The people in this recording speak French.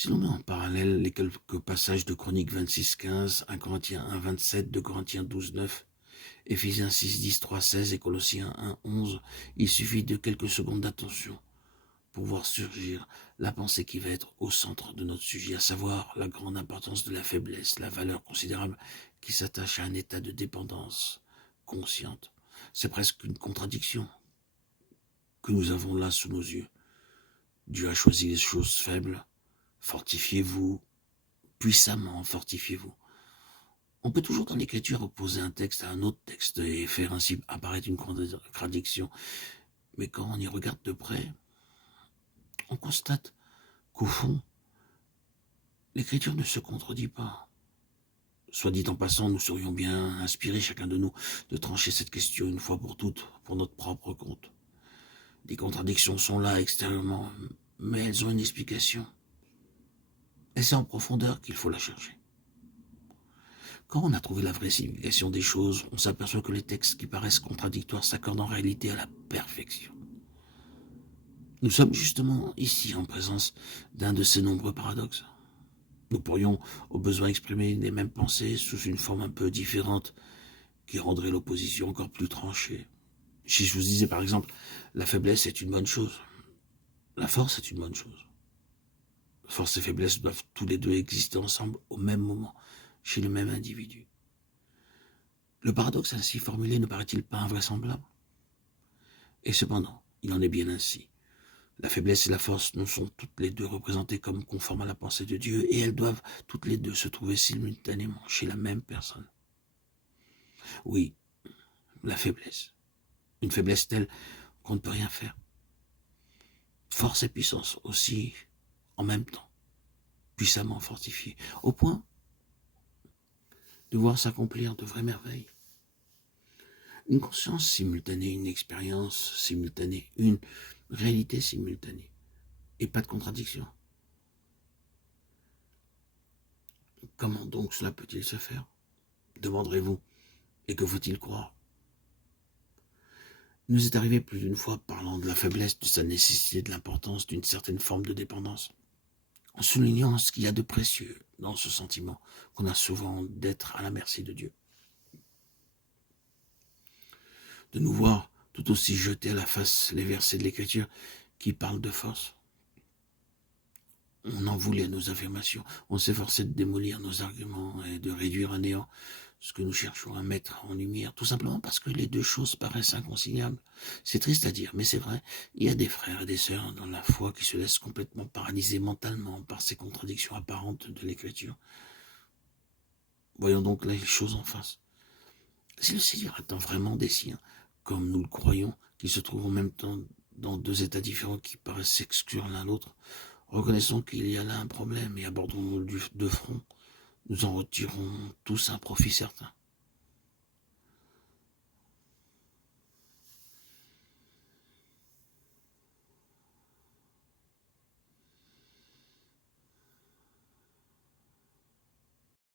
Si l'on met en parallèle les quelques passages de Chroniques 26:15, 1 Corinthiens 1:27, 2 Corinthiens 12:9, Éphésiens 6:10, 3:16 et Colossiens 1:11, il suffit de quelques secondes d'attention pour voir surgir la pensée qui va être au centre de notre sujet, à savoir la grande importance de la faiblesse, la valeur considérable qui s'attache à un état de dépendance consciente. C'est presque une contradiction que nous avons là sous nos yeux. Dieu a choisi les choses faibles. Fortifiez-vous, puissamment fortifiez-vous. On peut toujours dans l'écriture opposer un texte à un autre texte et faire ainsi apparaître une contradiction. Mais quand on y regarde de près, on constate qu'au fond, l'écriture ne se contredit pas. Soit dit en passant, nous serions bien inspirés, chacun de nous, de trancher cette question une fois pour toutes, pour notre propre compte. Les contradictions sont là extérieurement, mais elles ont une explication. Et c'est en profondeur qu'il faut la chercher. Quand on a trouvé la vraie signification des choses, on s'aperçoit que les textes qui paraissent contradictoires s'accordent en réalité à la perfection. Nous sommes justement ici en présence d'un de ces nombreux paradoxes. Nous pourrions au besoin exprimer les mêmes pensées sous une forme un peu différente qui rendrait l'opposition encore plus tranchée. Si je vous disais par exemple, la faiblesse est une bonne chose, la force est une bonne chose. Force et faiblesse doivent tous les deux exister ensemble au même moment, chez le même individu. Le paradoxe ainsi formulé ne paraît-il pas invraisemblable? Et cependant, il en est bien ainsi. La faiblesse et la force nous sont toutes les deux représentées comme conformes à la pensée de Dieu et elles doivent toutes les deux se trouver simultanément chez la même personne. Oui, la faiblesse. Une faiblesse telle qu'on ne peut rien faire. Force et puissance aussi en même temps, puissamment fortifiées, au point de voir s'accomplir de vraies merveilles. Une conscience simultanée, une expérience simultanée, une réalité simultanée, et pas de contradiction. Comment donc cela peut-il se faire? Demanderez-vous, et que faut-il croire? Il nous est arrivé plus d'une fois, parlant de la faiblesse, de sa nécessité, de l'importance d'une certaine forme de dépendance, en soulignant ce qu'il y a de précieux dans ce sentiment qu'on a souvent d'être à la merci de Dieu. De nous voir tout aussi jeter à la face les versets de l'Écriture qui parlent de force. On en voulait à nos affirmations, on s'efforçait de démolir nos arguments et de réduire à néant ce que nous cherchons à mettre en lumière, tout simplement parce que les deux choses paraissent inconciliables. C'est triste à dire, mais c'est vrai, il y a des frères et des sœurs dans la foi qui se laissent complètement paralyser mentalement par ces contradictions apparentes de l'Écriture. Voyons donc les choses en face. Si le Seigneur attend vraiment des siens, comme nous le croyons, qui se trouvent en même temps dans deux états différents qui paraissent s'exclure l'un l'autre, reconnaissons qu'il y a là un problème et abordons-le de front. Nous en retirons tous un profit certain.